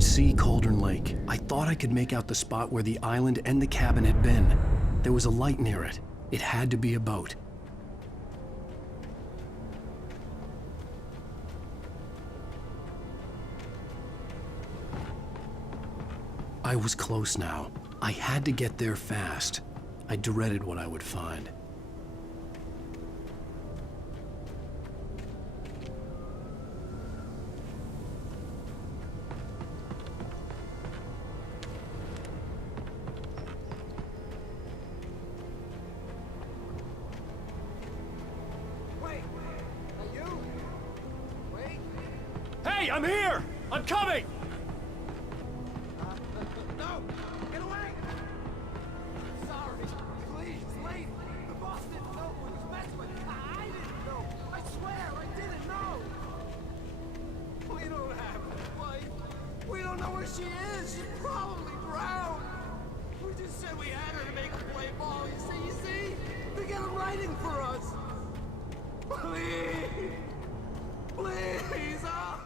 could see Cauldron Lake. I thought I could make out the spot where the island and the cabin had been. There was a light near it. It had to be a boat. I was close now. I had to get there fast. I dreaded what I would find. Wait! Are you? Wait! Hey, I'm here! I'm coming! No! Get away! Sorry. Please, late. The boss didn't know who he was messing with. I didn't know. I swear, I didn't know. We don't have his wife. We don't know where she is. She's probably drowned. We just said we had her to make her play ball. You see? They got him writing for us. Please! Please! Oh.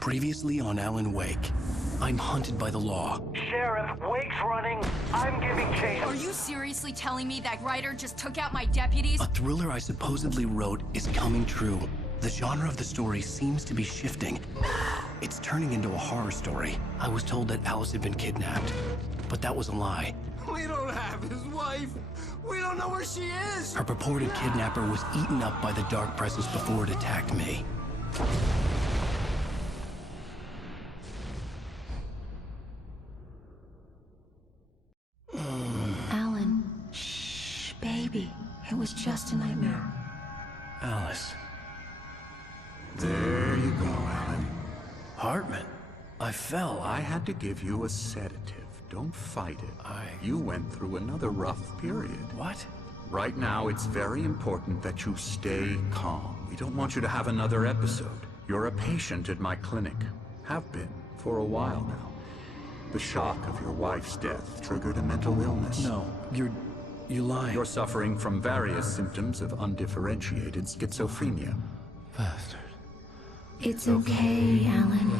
Previously on Alan Wake, I'm hunted by the law. Sheriff, Wake's running. I'm giving chase. Are you seriously telling me that writer just took out my deputies? A thriller I supposedly wrote is coming true. The genre of the story seems to be shifting. It's turning into a horror story. I was told that Alice had been kidnapped, but that was a lie. We don't have his wife. We don't know where she is. Her purported kidnapper was eaten up by the dark presence before it attacked me. Alan, shh, baby. It was just a nightmare. Alice. There you go, Alan. Hartman. I fell. I had to give you a sedative. Don't fight it. You went through another rough period. What? Right now, it's very important that you stay calm. We don't want you to have another episode. You're a patient at my clinic. Have been for a while now. The shock of your wife's death triggered a mental illness. No, you lied. You're suffering from various symptoms of undifferentiated schizophrenia. Bastard. It's okay, Alan.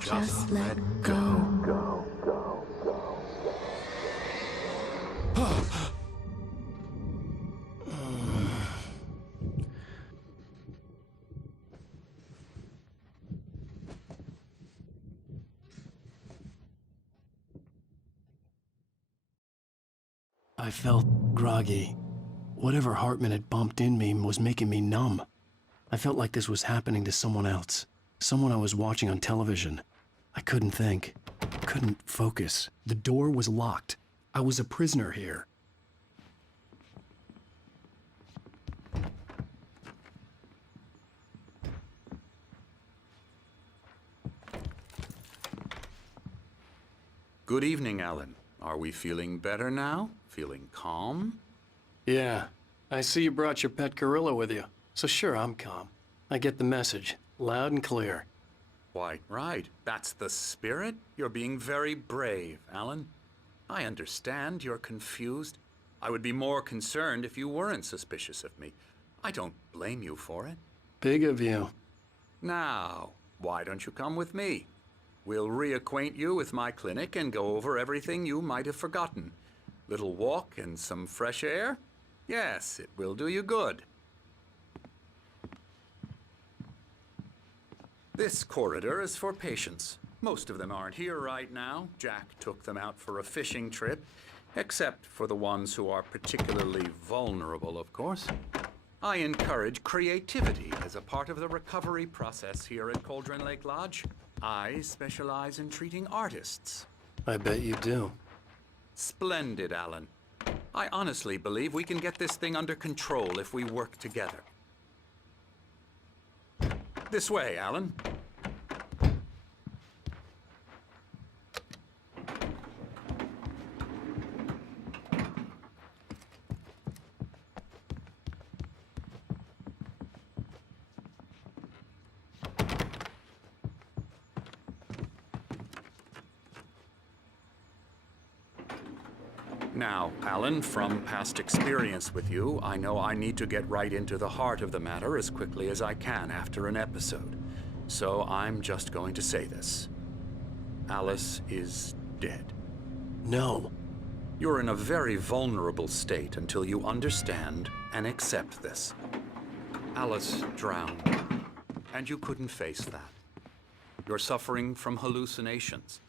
Just let go. I felt groggy. Whatever Hartman had bumped in me was making me numb. I felt like this was happening to someone else. Someone I was watching on television. I couldn't think. Couldn't focus. The door was locked. I was a prisoner here. Good evening, Alan. Are we feeling better now? Feeling calm? Yeah. I see you brought your pet gorilla with you. So sure, I'm calm. I get the message. Loud and clear. Why, right. That's the spirit. You're being very brave, Alan. I understand you're confused. I would be more concerned if you weren't suspicious of me. I don't blame you for it. Big of you. Now, Why don't you come with me? We'll reacquaint you with my clinic and go over everything you might have forgotten. Little walk and some fresh air? Yes, it will do you good. This corridor is for patients. Most of them aren't here right now. Jack took them out for a fishing trip, except for the ones who are particularly vulnerable, of course. I encourage creativity as a part of the recovery process here at Cauldron Lake Lodge. I specialize in treating artists. I bet you do. Splendid, Alan. I honestly believe we can get this thing under control if we work together. This way, Alan. Now, Alan, from past experience with you, I know I need to get right into the heart of the matter as quickly as I can after an episode. So I'm just going to say this. Alice is dead. No. You're in a very vulnerable state until you understand and accept this. Alice drowned, and you couldn't face that. You're suffering from hallucinations,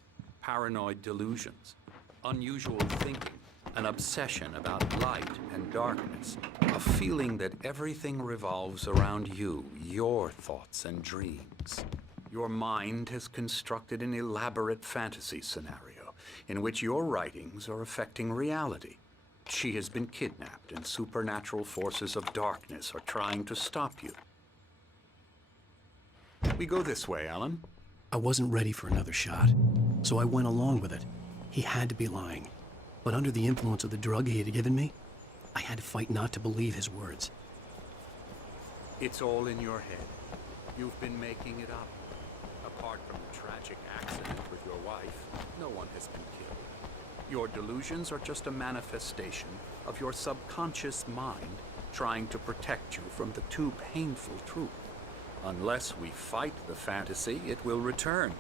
paranoid delusions, unusual thinking, an obsession about light and darkness, a feeling that everything revolves around you, your thoughts and dreams. Your mind has constructed an elaborate fantasy scenario in which your writings are affecting reality. She has been kidnapped and supernatural forces of darkness are trying to stop you. We go this way, Alan. I wasn't ready for another shot, so I went along with it. He had to be lying. But under the influence of the drug he had given me, I had to fight not to believe his words. It's all in your head. You've been making it up. Apart from the tragic accident with your wife, no one has been killed. Your delusions are just a manifestation of your subconscious mind trying to protect you from the too painful truth. Unless we fight the fantasy, it will return.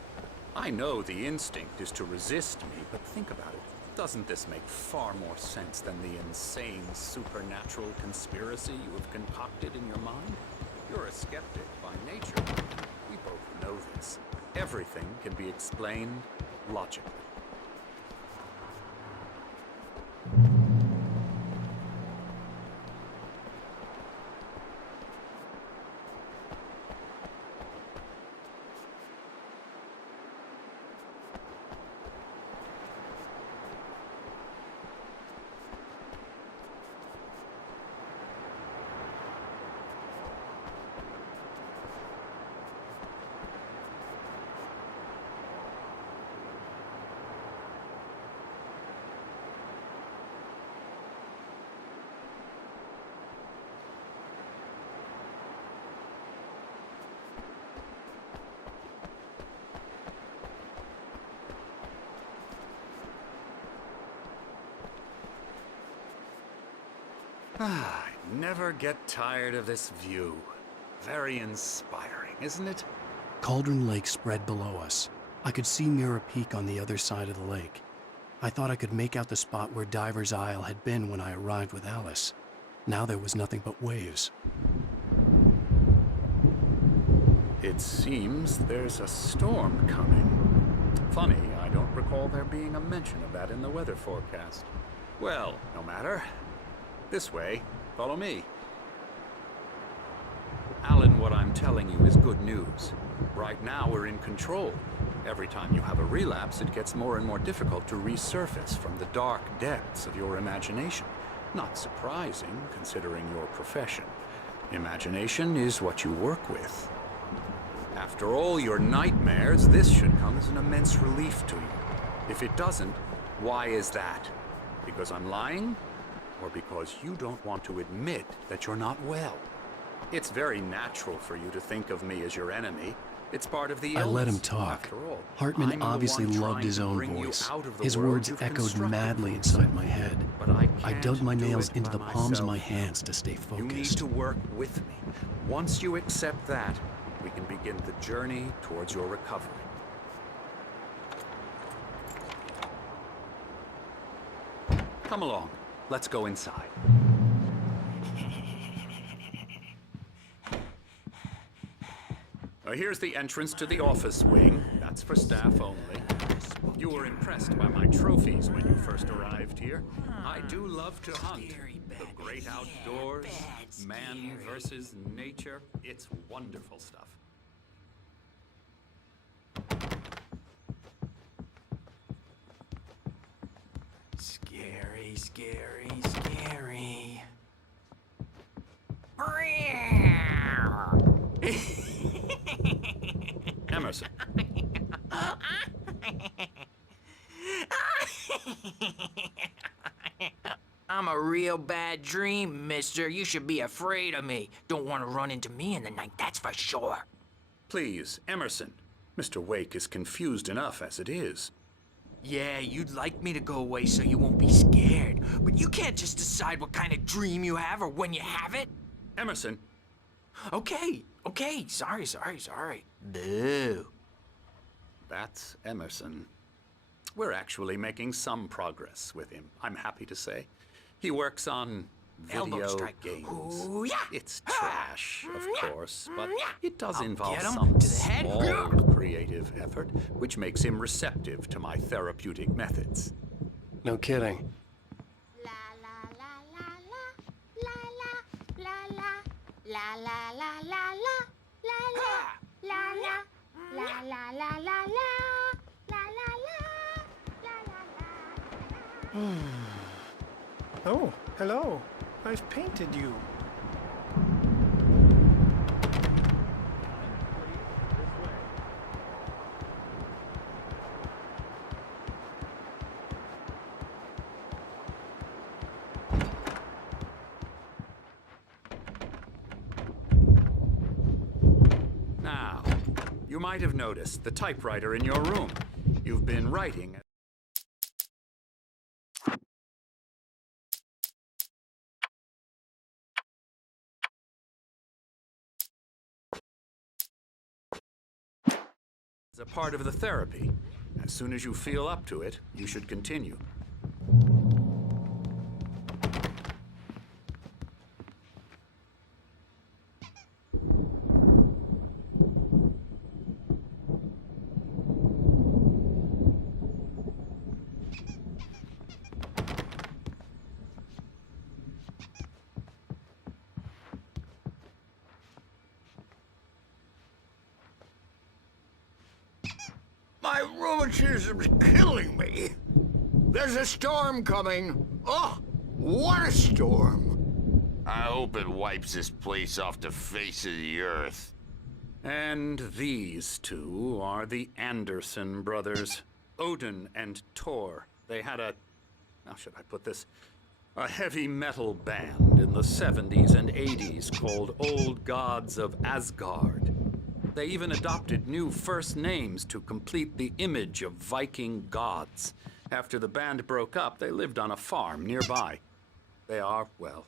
I know the instinct is to resist me, but think about it. Doesn't this make far more sense than the insane supernatural conspiracy you have concocted in your mind? You're a skeptic by nature. We both know this. Everything can be explained logically. I never get tired of this view. Very inspiring, isn't it? Cauldron Lake spread below us. I could see Mirror Peak on the other side of the lake. I thought I could make out the spot where Diver's Isle had been when I arrived with Alice. Now there was nothing but waves. It seems there's a storm coming. Funny, I don't recall there being a mention of that in the weather forecast. Well, no matter. This way. Follow me. Alan, what I'm telling you is good news. Right now, we're in control. Every time you have a relapse, it gets more and more difficult to resurface from the dark depths of your imagination. Not surprising, considering your profession. Imagination is what you work with. After all your nightmares, this should come as an immense relief to you. If it doesn't, why is that? Because I'm lying? Or because you don't want to admit that you're not well? It's very natural for you to think of me as your enemy. It's part of the illness. I let him talk. After all, Hartman I'm the obviously one loved trying his to own bring you voice. out of the His world words you've echoed constructed madly for inside yourself. my head. But I I can't dug my do nails it into by the palms of myself. my hands to stay You need focused. to work with me. Once you accept that, we can begin the journey towards your recovery. Come along. Let's go inside. Here's the entrance to the office wing. That's for staff only. You were impressed by my trophies when you first arrived here. I do love to hunt. The great outdoors, man versus nature. It's wonderful stuff. Scary, scary, scary. Emerson. I'm a real bad dream, mister. You should be afraid of me. Don't want to run into me in the night, that's for sure. Please, Emerson. Mr. Wake is confused enough as it is. Yeah, you'd like me to go away so you won't be scared. But you can't just decide what kind of dream you have or when you have it. Emerson. Okay. Sorry. Boo. That's Emerson. We're actually making some progress with him, I'm happy to say. He works on Elbow video strike. games. Ooh, yeah. It's trash, of course, but it does I'll involve get him some to the head. small creative effort, which makes him receptive to my therapeutic methods. No kidding. La la la la la la la la la la la la la la la la la la la la Oh, hello. I've painted you. Now, you might have noticed the typewriter in your room. You've been writing. As a part of the therapy. As soon as you feel up to it, you should continue. My rheumatism's killing me. There's a storm coming. Oh, what a storm. I hope it wipes this place off the face of the earth. And these two are the Anderson brothers, Odin and Thor. They had a, how should I put this? A heavy metal band in the 70s and 80s called Old Gods of Asgard. They even adopted new first names to complete the image of Viking gods. After the band broke up, they lived on a farm nearby. They are, well,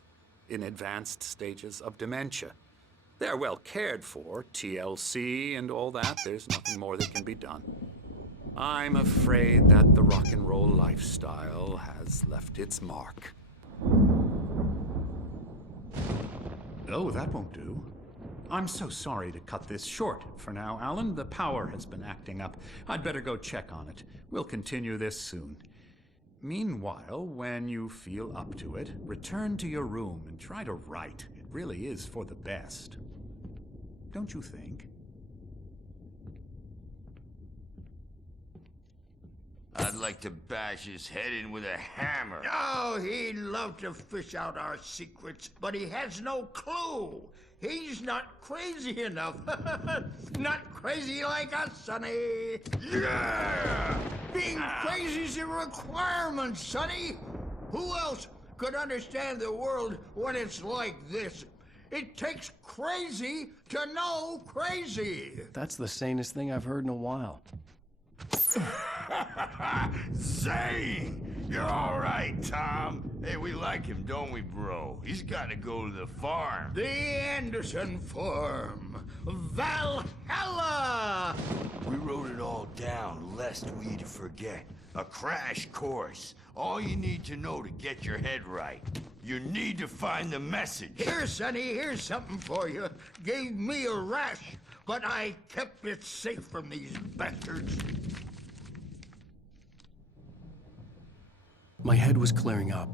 in advanced stages of dementia. They're well cared for, TLC and all that. There's nothing more that can be done. I'm afraid that the rock and roll lifestyle has left its mark. Oh, that won't do. I'm so sorry to cut this short for now, Alan. The power has been acting up. I'd better go check on it. We'll continue this soon. Meanwhile, when you feel up to it, return to your room and try to write. It really is for the best. Don't you think? I'd like to bash his head in with a hammer. Oh, he'd love to fish out our secrets, but he has no clue. He's not crazy enough. Not crazy like us, Sonny. Yeah! Being crazy's a requirement, Sonny. Who else could understand the world when it's like this? It takes crazy to know crazy. That's the sanest thing I've heard in a while. Zane! You're all right, Tom. Hey, we like him, don't we, bro? He's got to go to the farm. The Anderson Farm. Valhalla! We wrote it all down, lest we forget. A crash course. All you need to know to get your head right. You need to find the message. Here, Sonny, here's something for you. Gave me a rash, but I kept it safe from these bastards. My head was clearing up.